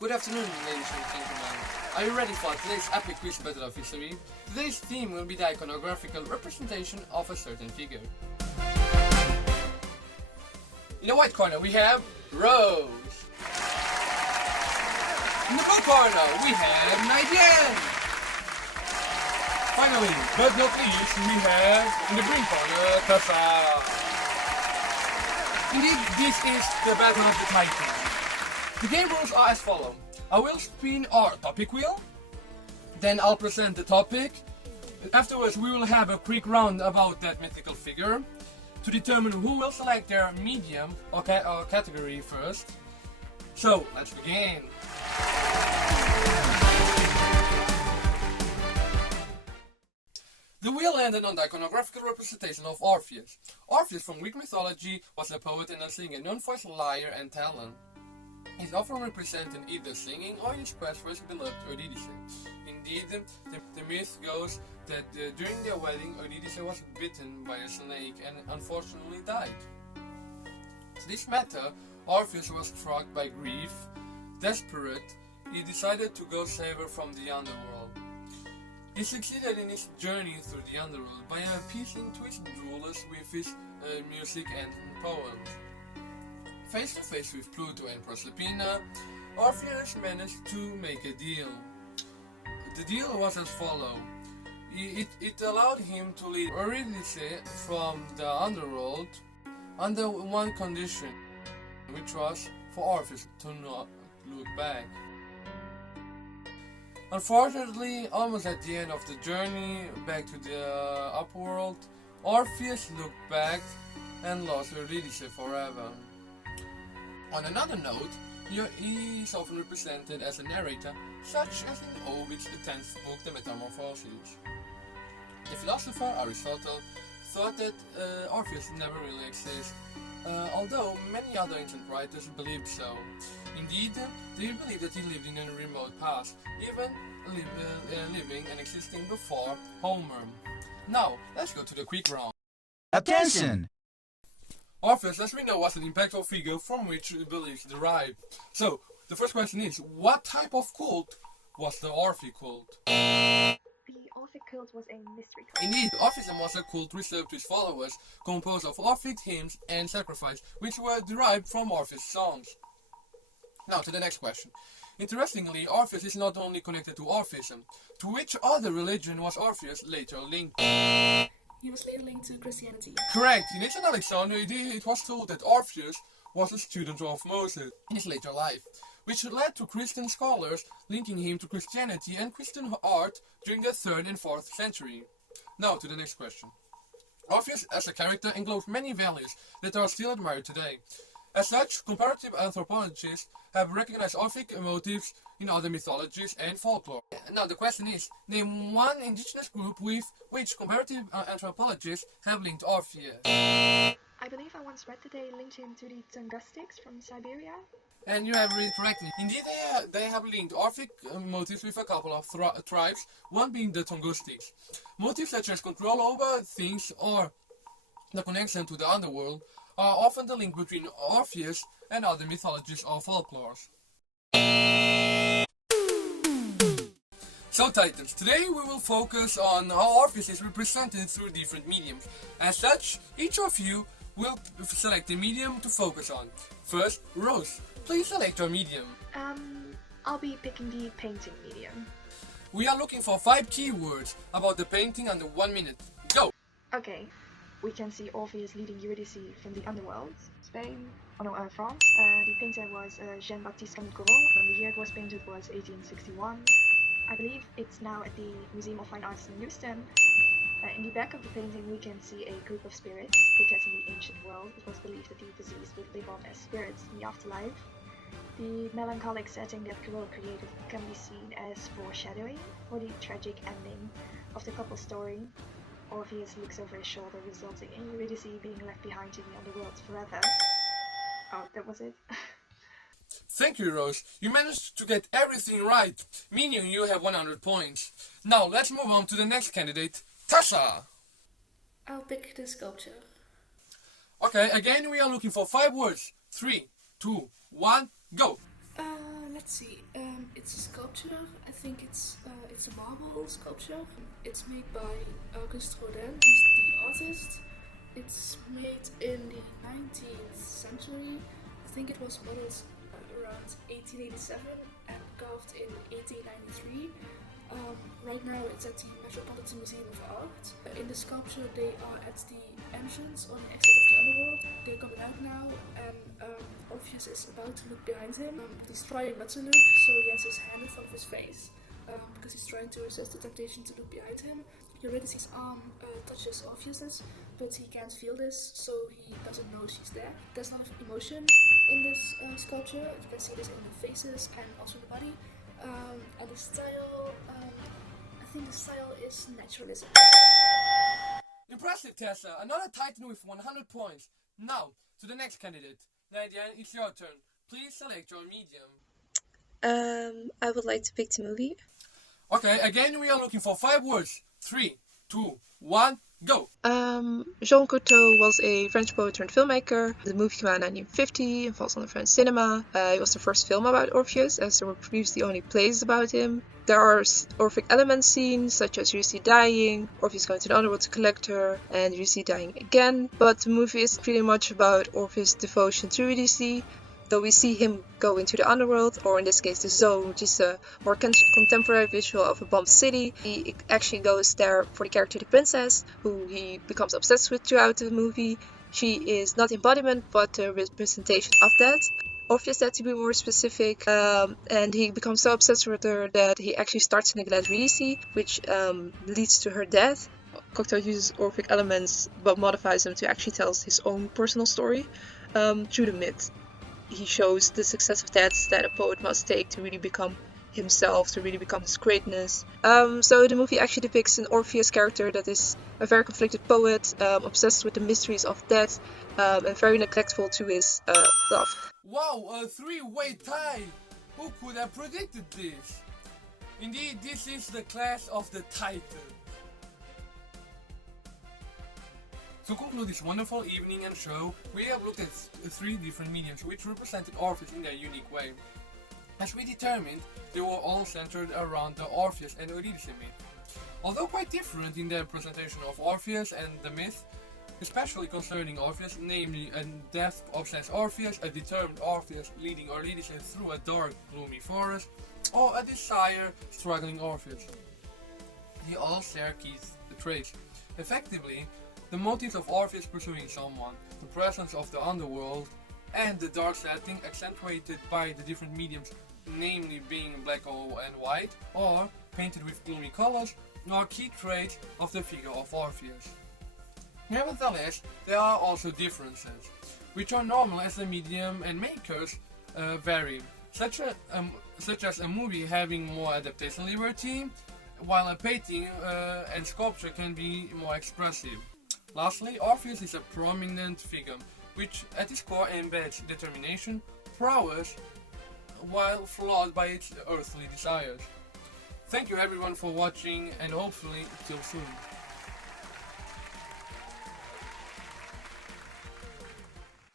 Good afternoon, ladies and gentlemen. Are you ready for today's epic quiz battle of history? Today's theme will be the iconographical representation of a certain figure. In the white corner we have Rose. In the blue corner we have Nigel. Finally, but not least, we have in the green corner Tessa. Indeed, this is the battle of the Titans. The game rules are as follows. I will spin our topic wheel, then I'll present the topic. Afterwards we will have a quick round about that mythical figure to determine who will select their medium or category first. So, let's begin. The wheel ended on the iconographical representation of Orpheus. Orpheus from Greek mythology was a poet and a singer known for his lyre and talent. He's often represented either singing or in his quest for his beloved Eurydice. Indeed, the myth goes that during their wedding, Eurydice was bitten by a snake and unfortunately died. To this matter, Orpheus was struck by grief. Desperate, he decided to go save her from the underworld. He succeeded in his journey through the underworld by appeasing to his rulers with his music and poems. Face to face with Pluto and Proserpina, Orpheus managed to make a deal. The deal was as follows. It allowed him to lead Eurydice from the underworld under one condition, which was for Orpheus to not look back. Unfortunately, almost at the end of the journey back to the upworld, Orpheus looked back and lost Eurydice forever. On another note, he is often represented as a narrator, such as in Ovid's 10th book, The Metamorphoses. The philosopher Aristotle thought that Orpheus never really existed, although many other ancient writers believed so. Indeed, they believed that he lived in a remote past, even living and existing before Homer. Now, let's go to the quick round. Attention! Orpheus, as we know, was an impactful figure from which beliefs derived. So, the first question is, what type of cult was the Orpheus cult? The Orphic cult was a mystery cult. Indeed, Orpheism was a cult reserved to his followers, composed of Orphic hymns and sacrifice, which were derived from Orpheus songs. Now, to the next question. Interestingly, Orpheus is not only connected to Orpheism. To which other religion was Orpheus later linked? He was later linked to Christianity. Correct. In ancient Alexandria, it was told that Orpheus was a student of Moses in his later life, which led to Christian scholars linking him to Christianity and Christian art during the 3rd and 4th century. Now to the next question. Orpheus as a character englobes many values that are still admired today. As such, comparative anthropologists have recognized Orphic motifs in other mythologies and folklore. Now the question is, name one indigenous group with which comparative anthropologists have linked Orpheus. I believe I once read that they linked him to the Tungustics from Siberia. And you have read it correctly. Indeed, they have linked Orphic motifs with a couple of tribes, one being the Tungustics. Motifs such as control over things or the connection to the underworld are often the link between Orpheus and other mythologies or folklores. So Titans, today we will focus on how Orpheus is represented through different mediums. As such, each of you will select a medium to focus on. First, Rose, please select your medium. I'll be picking the painting medium. We are looking for 5 keywords about the painting under 1 minute. Go! Okay, we can see Orpheus leading Eurydice from the underworld. Spain, France. The painter was Jean-Baptiste Camille. The year it was painted was 1861. I believe it's now at the Museum of Fine Arts in Houston. In the back of the painting we can see a group of spirits, because in the ancient world it was believed that the deceased would live on as spirits in the afterlife. The melancholic setting that Corot created can be seen as foreshadowing for the tragic ending of the couple's story. Orpheus looks over his shoulder, resulting in Eurydice being left behind in the underworld forever. Oh, that was it. Thank you, Rose. You managed to get everything right, meaning you have 100 points. Now let's move on to the next candidate, Tasha. I'll pick the sculpture. Okay, again we are looking for 5 words. 3, 2, 1, go! Let's see. It's a sculpture. I think it's a marble sculpture. It's made by Auguste Rodin. He's the artist. It's made in the 19th century. I think it was modeled around 1887 and carved in 1893. Right now it's at the Metropolitan Museum of Art. In the sculpture they are at the entrance on the exit of the underworld. They're coming out now and Orpheus is about to look behind him. He's trying not to look, so he has his hand in front of his face because he's trying to resist the temptation to look behind him. Eurydice's arm touches Orpheus's, but he can't feel this, so he doesn't know she's there. There's a lot of emotion in this sculpture. You can see this in the faces and also the body. And the style, I think the style is naturalism. Impressive, Tessa. Another Titan with 100 points. Now, to the next candidate. Lydia, it's your turn. Please select your medium. I would like to pick the movie. Okay, again we are looking for 5 words. 3, 2, 1, go! Jean Cocteau was a French poet turned filmmaker. The movie came out in 1950 and falls on the French cinema. It was the first film about Orpheus, as there were previously only plays about him. There are Orphic element scenes, such as Eurydice dying, Orpheus going to the underworld to collect her, and Eurydice dying again. But the movie is pretty much about Orpheus' devotion to Eurydice, though we see him go into the underworld, or in this case the zone, which is a more contemporary visual of a bombed city. He actually goes there for the character the princess, who he becomes obsessed with throughout the movie. She is not embodiment, but a representation of that. Orpheus had to be more specific, and he becomes so obsessed with her that he actually starts to neglect Eurydice, which leads to her death. Cocteau uses Orphic elements, but modifies them to actually tell his own personal story through the myth. He shows the successive steps that a poet must take to really become himself, to really become his greatness. So the movie actually depicts an Orpheus character that is a very conflicted poet, obsessed with the mysteries of death, and very neglectful to his love. Wow, a 3-way tie! Who could have predicted this? Indeed, this is the class of the Titan. To conclude this wonderful evening and show, we have looked at 3 different mediums which represented Orpheus in their unique way. As we determined, they were all centered around the Orpheus and Eurydice myth. Although quite different in their presentation of Orpheus and the myth, especially concerning Orpheus, namely a death-obsessed Orpheus, a determined Orpheus leading Eurydice through a dark, gloomy forest, or a desire, struggling Orpheus. They all share key traits. Effectively, the motives of Orpheus pursuing someone, the presence of the underworld, and the dark setting accentuated by the different mediums, namely being black and white, or painted with gloomy colors, are key traits of the figure of Orpheus. Nevertheless, there are also differences, which are normal as the medium and makers vary, such as a movie having more adaptation liberty, while a painting and sculpture can be more expressive. Lastly, Orpheus is a prominent figure, which at its core embeds determination, prowess, while flawed by its earthly desires. Thank you everyone for watching, and hopefully till soon.